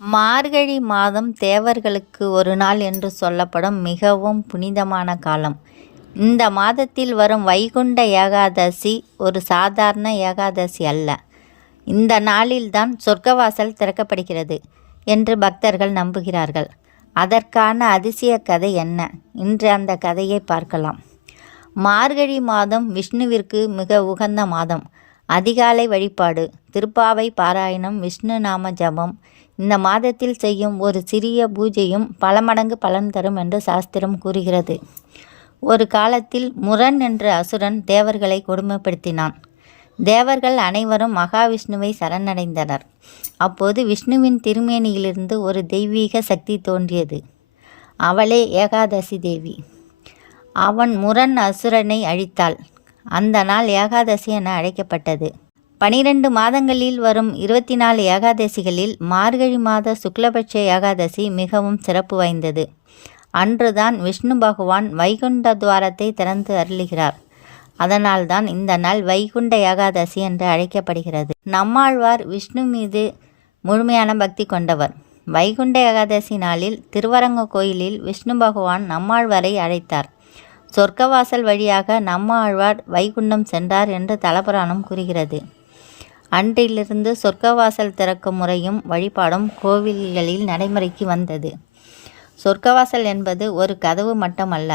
மார்கழி மாதம் தேவர்களுக்கு ஒரு நாள் என்று சொல்லப்படும் மிகவும் புனிதமான காலம். இந்த மாதத்தில் வரும் வைகுண்ட ஏகாதசி ஒரு சாதாரண ஏகாதசி அல்ல. இந்த நாளில்தான் சொர்க்கவாசல் திறக்கப்படுகிறது என்று பக்தர்கள் நம்புகிறார்கள். அதற்கான அதிசய கதை என்ன? இன்று அந்த கதையை பார்க்கலாம். மார்கழி மாதம் விஷ்ணுவிற்கு மிக உகந்த மாதம். அதிகாலை வழிபாடு, திருப்பாவை பாராயணம், விஷ்ணு நாம ஜபம், இந்த மாதத்தில் செய்யும் ஒரு சிறிய பூஜையும் பல மடங்கு பலன் தரும் என்று சாஸ்திரம் கூறுகிறது. ஒரு காலத்தில் முரன் என்ற அசுரன் தேவர்களை கொடுமைப்படுத்தினான். தேவர்கள் அனைவரும் மகாவிஷ்ணுவை சரணடைந்தனர். அப்போது விஷ்ணுவின் திருமேனியிலிருந்து ஒரு தெய்வீக சக்தி தோன்றியது. அவளே ஏகாதசி தேவி. அவன் முரண் அசுரனை அழித்தாள். அந்த நாள் ஏகாதசி என அழைக்கப்பட்டது. 12 மாதங்களில் வரும் 24 ஏகாதசிகளில் மார்கழி மாத சுக்லபட்ச ஏகாதசி மிகவும் சிறப்பு வாய்ந்தது. அன்றுதான் விஷ்ணு பகவான் வைகுண்ட துவாரத்தை திறந்து அருளுகிறார். அதனால்தான் இந்த நாள் வைகுண்ட ஏகாதசி என்று அழைக்கப்படுகிறது. நம்மாழ்வார் விஷ்ணு மீது முழுமையான பக்தி கொண்டவர். வைகுண்ட ஏகாதசி நாளில் திருவரங்க கோயிலில் விஷ்ணு பகவான் நம்மாழ்வாரை அழைத்தார். சொர்க்கவாசல் வழியாக நம்மாழ்வார் வைகுண்டம் சென்றார் என்று தலபுராணம் கூறுகிறது. அன்றிலிருந்து சொர்க்கவாசல் திறக்கும் முறையும் வழிபாடும் கோவில்களில் நடைமுறைக்கு வந்தது. சொர்க்கவாசல் என்பது ஒரு கதவு மட்டுமல்ல,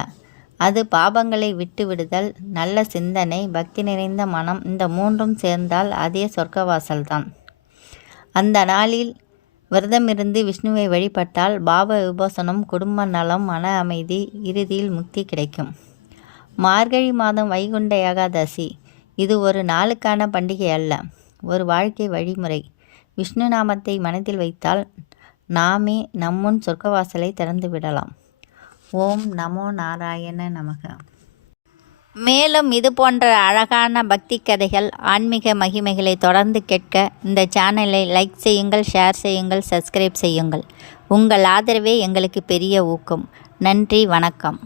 அது பாபங்களை விட்டு விடுதல், நல்ல சிந்தனை, பக்தி நிறைந்த மனம், இந்த மூன்றும் சேர்ந்தால் அதே சொர்க்கவாசல்தான். அந்த நாளில் விரதமிருந்து விஷ்ணுவை வழிபட்டால் பாப விமோசனம், குடும்ப நலம், மன அமைதி, இறுதியில் முக்தி கிடைக்கும். மார்கழி மாதம் வைகுண்ட ஏகாதசி இது ஒரு நாளுக்கான பண்டிகை அல்ல, ஒரு வாழ்க்கை வழிமுறை. விஷ்ணு நாமத்தை மனதில் வைத்தால் நாமே நம்முன் சொர்க்கவாசலை திறந்து விடலாம். ஓம் நமோ நாராயண நமக. மேலும் இது போன்ற அழகான பக்தி கதைகள், ஆன்மீக மகிமைகளை தொடர்ந்து கேட்க இந்த சேனலை லைக் செய்யுங்கள், ஷேர் செய்யுங்கள், சப்ஸ்கிரைப் செய்யுங்கள். உங்கள் ஆதரவே எங்களுக்கு பெரிய ஊக்கம். நன்றி, வணக்கம்.